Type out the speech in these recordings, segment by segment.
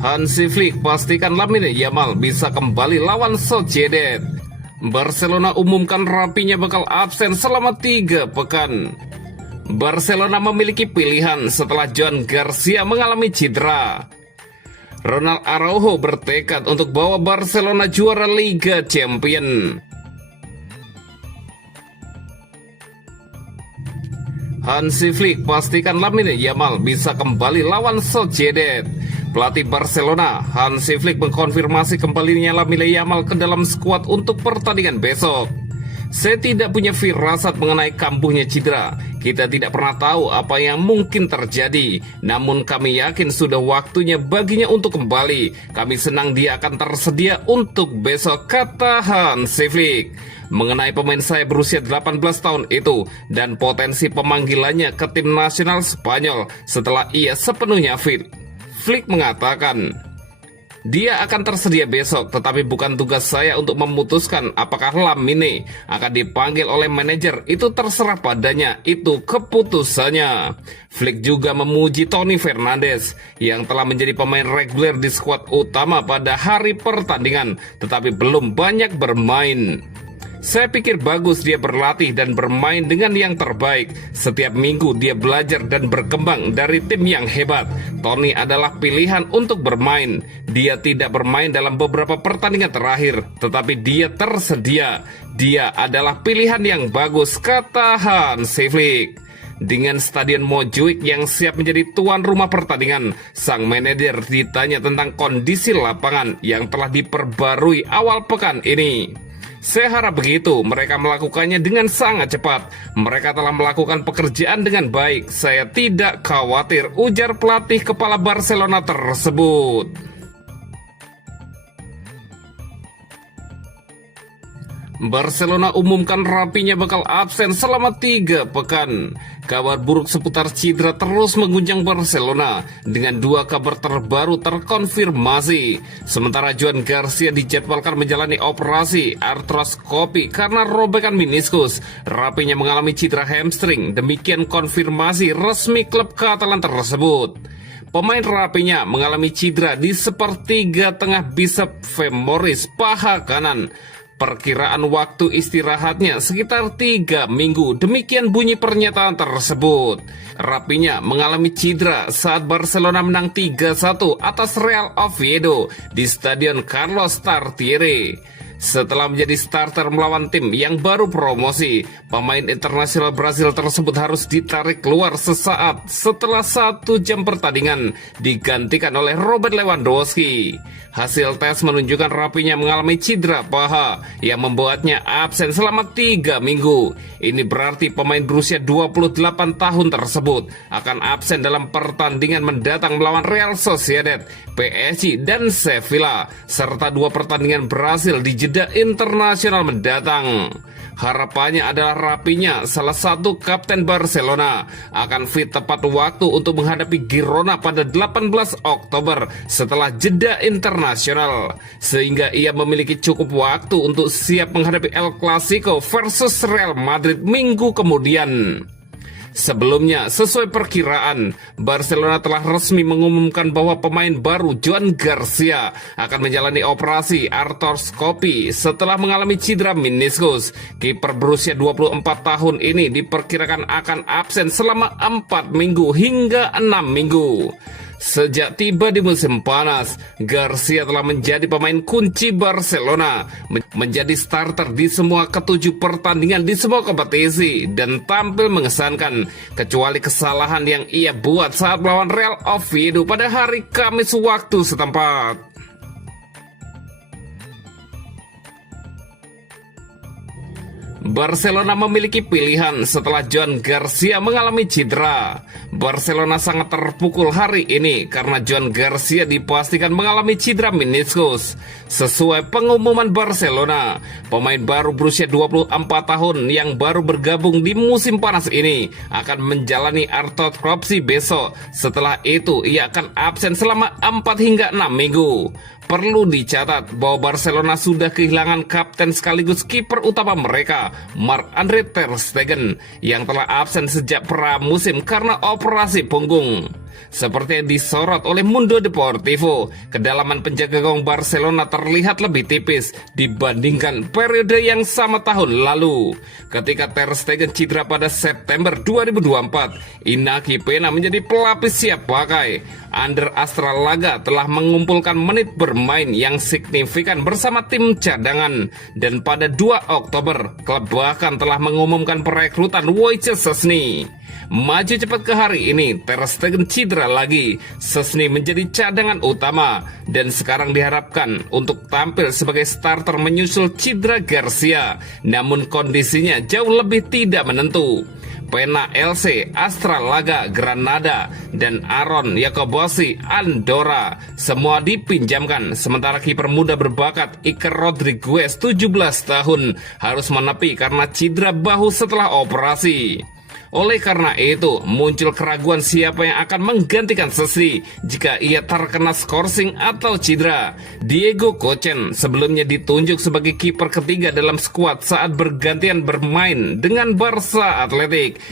Hansi Flick pastikan Lamine Yamal bisa kembali lawan Sociedad. Barcelona umumkan Rapinya bakal absen selama 3 pekan. Barcelona memiliki pilihan setelah Joan Garcia mengalami cedera. Ronald Araujo bertekad untuk bawa Barcelona juara Liga Champion. Hansi Flick pastikan Lamine Yamal bisa kembali lawan Sociedad. Pelatih Barcelona, Hansi Flick mengkonfirmasi kembalinya Lamine Yamal ke dalam skuad untuk pertandingan besok. Saya tidak punya firasat mengenai kambuhnya cedera. Kita tidak pernah tahu apa yang mungkin terjadi. Namun kami yakin sudah waktunya baginya untuk kembali. Kami senang dia akan tersedia untuk besok, kata Hansi Flick. Mengenai pemain saya berusia 18 tahun itu dan potensi pemanggilannya ke tim nasional Spanyol setelah ia sepenuhnya fit, Flick mengatakan, dia akan tersedia besok, tetapi bukan tugas saya untuk memutuskan apakah Lamine akan dipanggil oleh manajer. Itu terserah padanya, itu keputusannya. Flick juga memuji Toni Fernandes yang telah menjadi pemain reguler di skuad utama pada hari pertandingan, tetapi belum banyak bermain. Saya pikir bagus dia berlatih dan bermain dengan yang terbaik. Setiap minggu dia belajar dan berkembang dari tim yang hebat. Toni adalah pilihan untuk bermain. Dia tidak bermain dalam beberapa pertandingan terakhir, tetapi dia tersedia. Dia adalah pilihan yang bagus, kata Hansi Flick. Dengan Stadion Montjuic yang siap menjadi tuan rumah pertandingan, sang manajer ditanya tentang kondisi lapangan yang telah diperbarui awal pekan ini. Saya harap begitu, mereka melakukannya dengan sangat cepat. Mereka telah melakukan pekerjaan dengan baik. Saya tidak khawatir, ujar pelatih kepala Barcelona tersebut. Barcelona umumkan Rapinya bakal absen selama 3 pekan. Kabar buruk seputar cedera terus mengguncang Barcelona dengan 2 kabar terbaru terkonfirmasi. Sementara Joan Garcia dijadwalkan menjalani operasi artroskopi karena robekan meniskus. Rapinya mengalami cedera hamstring. Demikian konfirmasi resmi klub Katalan tersebut. Pemain Rapinya mengalami cedera di sepertiga tengah bicep femoris paha kanan. Perkiraan waktu istirahatnya sekitar 3 minggu, demikian bunyi pernyataan tersebut. Rapinya mengalami cedera saat Barcelona menang 3-1 atas Real Oviedo di Stadion Carlos Tartiere. Setelah menjadi starter melawan tim yang baru promosi, pemain internasional Brasil tersebut harus ditarik keluar sesaat setelah 1 jam pertandingan, digantikan oleh Robert Lewandowski. Hasil tes menunjukkan Rapinya mengalami cedera paha yang membuatnya absen selama 3 minggu. Ini berarti pemain berusia 28 tahun tersebut akan absen dalam pertandingan mendatang melawan Real Sociedad, PSG, dan Sevilla, serta 2 pertandingan Brasil di jeda internasional mendatang. Harapannya adalah Rapinya, salah satu kapten Barcelona, akan fit tepat waktu untuk menghadapi Girona pada 18 Oktober setelah jeda internasional, sehingga ia memiliki cukup waktu untuk siap menghadapi El Clasico versus Real Madrid minggu kemudian. Sebelumnya, sesuai perkiraan, Barcelona telah resmi mengumumkan bahwa pemain baru Joan Garcia akan menjalani operasi artroskopi setelah mengalami cedera meniskus. Kiper berusia 24 tahun ini diperkirakan akan absen selama 4 minggu hingga 6 minggu. Sejak tiba di musim panas, Garcia telah menjadi pemain kunci Barcelona, menjadi starter di semua ke-7 pertandingan di semua kompetisi, dan tampil mengesankan, kecuali kesalahan yang ia buat saat melawan Real Oviedo pada hari Kamis waktu setempat. Barcelona memiliki pilihan setelah Joan Garcia mengalami cedera. Barcelona sangat terpukul hari ini karena Joan Garcia dipastikan mengalami cedera meniskus. Sesuai pengumuman Barcelona, pemain baru berusia 24 tahun yang baru bergabung di musim panas ini akan menjalani artroskopi besok. Setelah itu ia akan absen selama 4 hingga 6 minggu. Perlu dicatat bahwa Barcelona sudah kehilangan kapten sekaligus kiper utama mereka, Marc-André ter Stegen, yang telah absen sejak pramusim karena operasi punggung. Seperti yang disorot oleh Mundo Deportivo, kedalaman penjaga gawang Barcelona terlihat lebih tipis dibandingkan periode yang sama tahun lalu. Ketika Ter Stegen cedera pada September 2024, Inaki Peña menjadi pelapis siap pakai. Ander Astralaga telah mengumpulkan menit bermain yang signifikan bersama tim cadangan, dan pada 2 Oktober klub bahkan telah mengumumkan perekrutan Wojciech Szczesny. Maju cepat ke hari ini, Ter Stegen cedera lagi, Szczesny menjadi cadangan utama dan sekarang diharapkan untuk tampil sebagai starter menyusul cedera Garcia, namun kondisinya jauh lebih tidak menentu. Peña LC, Astralaga, Granada, dan Aaron Yakubosi, Andorra semua dipinjamkan, sementara kiper muda berbakat Iker Rodriguez 17 tahun harus menepi karena cedera bahu setelah operasi. Oleh karena itu, muncul keraguan siapa yang akan menggantikan Szczesny jika ia terkena skorsing atau cedera. Diego Kochen sebelumnya ditunjuk sebagai kiper ketiga dalam skuad saat bergantian bermain dengan Barca Athletic.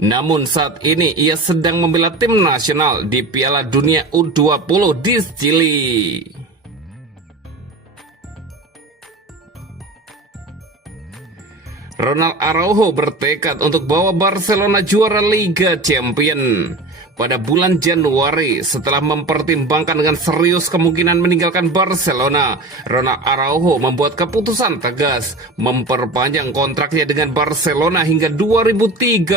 Namun saat ini ia sedang membela tim nasional di Piala Dunia U20 di Chili. Ronald Araujo bertekad untuk bawa Barcelona juara Liga Champions. Pada bulan Januari, setelah mempertimbangkan dengan serius kemungkinan meninggalkan Barcelona, Ronald Araujo membuat keputusan tegas memperpanjang kontraknya dengan Barcelona hingga 2031.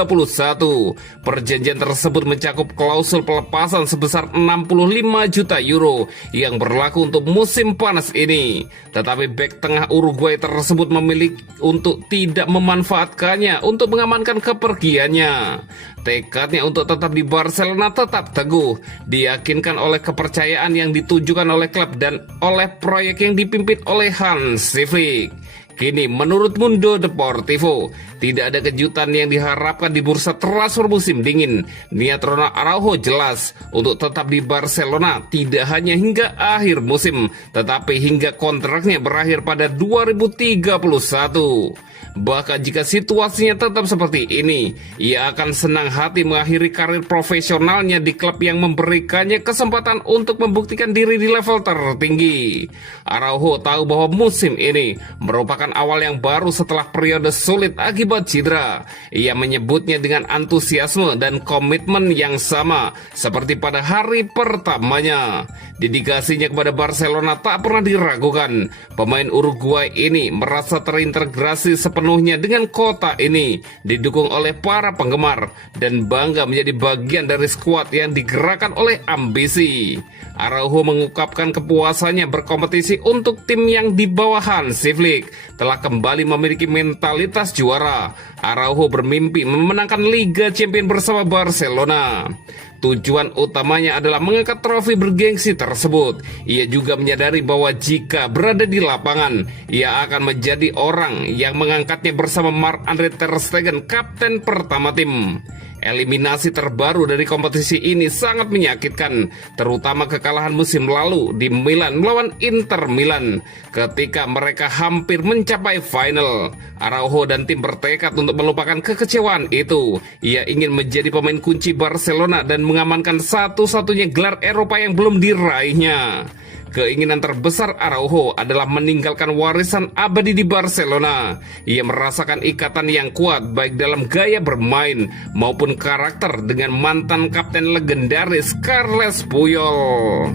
Perjanjian tersebut mencakup klausul pelepasan sebesar 65 juta euro yang berlaku untuk musim panas ini. Tetapi bek tengah Uruguay tersebut memilih untuk tidak memanfaatkannya untuk mengamankan kepergiannya. Tekadnya untuk tetap di Barcelona tetap teguh, diyakinkan oleh kepercayaan yang ditujukan oleh klub dan oleh proyek yang dipimpin oleh Hansi Flick. Kini menurut Mundo Deportivo, tidak ada kejutan yang diharapkan di bursa transfer musim dingin. Niat Ronald Araujo jelas untuk tetap di Barcelona tidak hanya hingga akhir musim, tetapi hingga kontraknya berakhir pada 2031. Bahkan jika situasinya tetap seperti ini, ia akan senang hati mengakhiri karir profesionalnya di klub yang memberikannya kesempatan untuk membuktikan diri di level tertinggi. Araujo tahu bahwa musim ini merupakan awal yang baru setelah periode sulit akibat cedera. Ia menyebutnya dengan antusiasme dan komitmen yang sama seperti pada hari pertamanya. Dedikasinya kepada Barcelona tak pernah diragukan. Pemain Uruguay ini merasa terintegrasi sepenuhnya dengan kota ini, didukung oleh para penggemar dan bangga menjadi bagian dari skuad yang digerakkan oleh ambisi. Araujo mengungkapkan kepuasannya berkompetisi untuk tim yang di bawah Hansi Flick telah kembali memiliki mentalitas juara. Araujo bermimpi memenangkan Liga Champions bersama Barcelona. Tujuan utamanya adalah mengangkat trofi bergengsi tersebut. Ia juga menyadari bahwa jika berada di lapangan, ia akan menjadi orang yang mengangkatnya bersama Marc-Andre ter Stegen, kapten pertama tim. Eliminasi terbaru dari kompetisi ini sangat menyakitkan, terutama kekalahan musim lalu di Milan melawan Inter Milan ketika mereka hampir mencapai final. Araujo dan tim bertekad untuk melupakan kekecewaan itu. Ia ingin menjadi pemain kunci Barcelona dan mengamankan satu-satunya gelar Eropa yang belum diraihnya. Keinginan terbesar Araujo adalah meninggalkan warisan abadi di Barcelona. Ia merasakan ikatan yang kuat baik dalam gaya bermain maupun karakter dengan mantan kapten legendaris Carles Puyol.